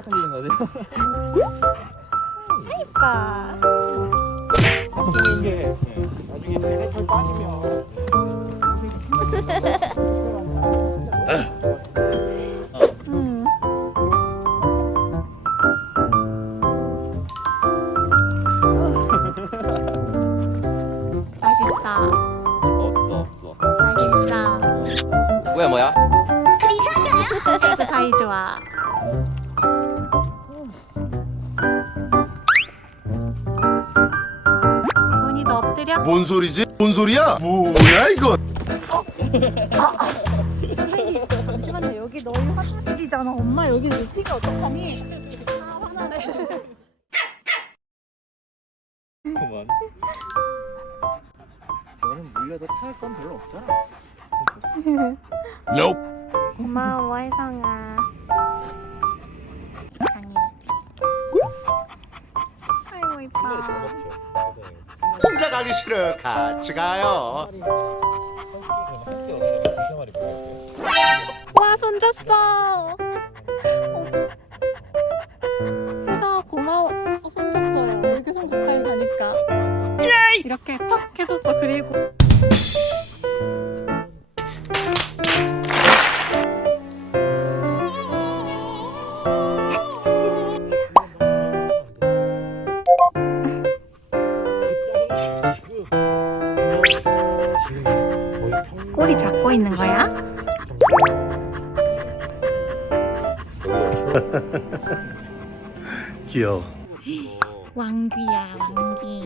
시작하고 있는 거 음. 이뻐. 같아요. 이게 네, 나중에 배내철 빠지면 음. 맛있다. 뭐야 그 사이 좋아. 엎드려. 뭔 소리지? 뭔 소리야? 뭐야 이거? 선생님 잠시만요 여기 너희 화장실이잖아 엄마 여기 눕히기 어떡하니 아 화나네 그만. 너는 물려도 탈 건 별로 없잖아. Nope. 고마워 혜성아 가기 싫어요. 같이 가요. 와 손졌어. 혜성아 고마워. 어, 손졌어요. 이렇게 손 가까이 가니까. 이렇게 턱 해줬어. 그리고 잡고 있는 거야? 귀여워. 왕귀야 왕귀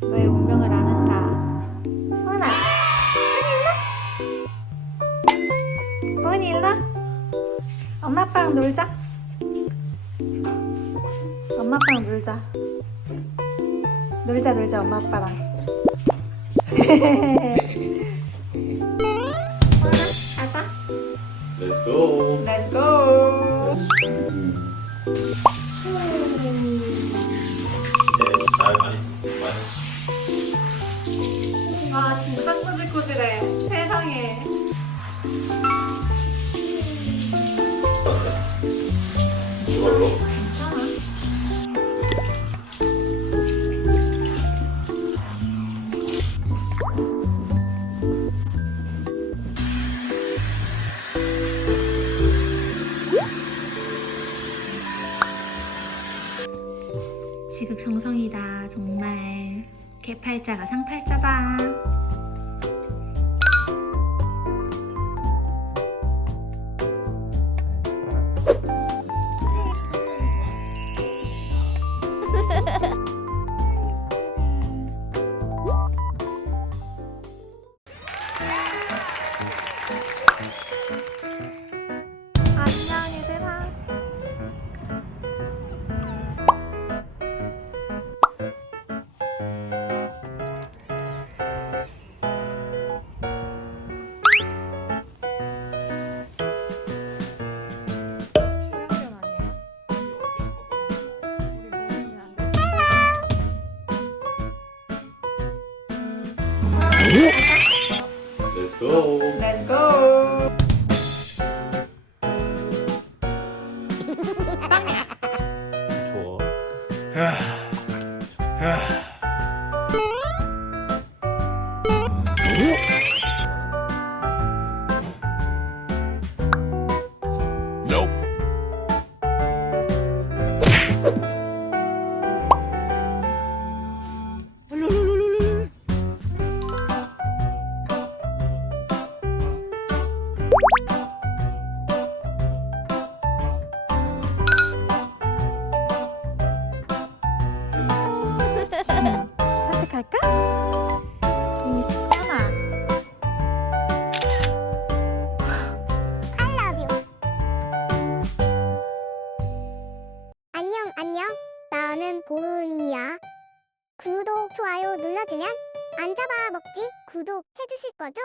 너의 운명을 아는가? 도은아, 도은이 일로. 도은이 일로. 엄마 아빠랑 놀자. 엄마 아빠랑 놀자. 놀자 놀자 엄마 아빠랑. 지극정성이다. 정말. 개팔자가 상팔자다 Let's go. Let's go. 좋아. 안녕. 나는 보은이야. 구독, 좋아요 눌러주면 안 잡아 먹지 구독 해주실 거죠?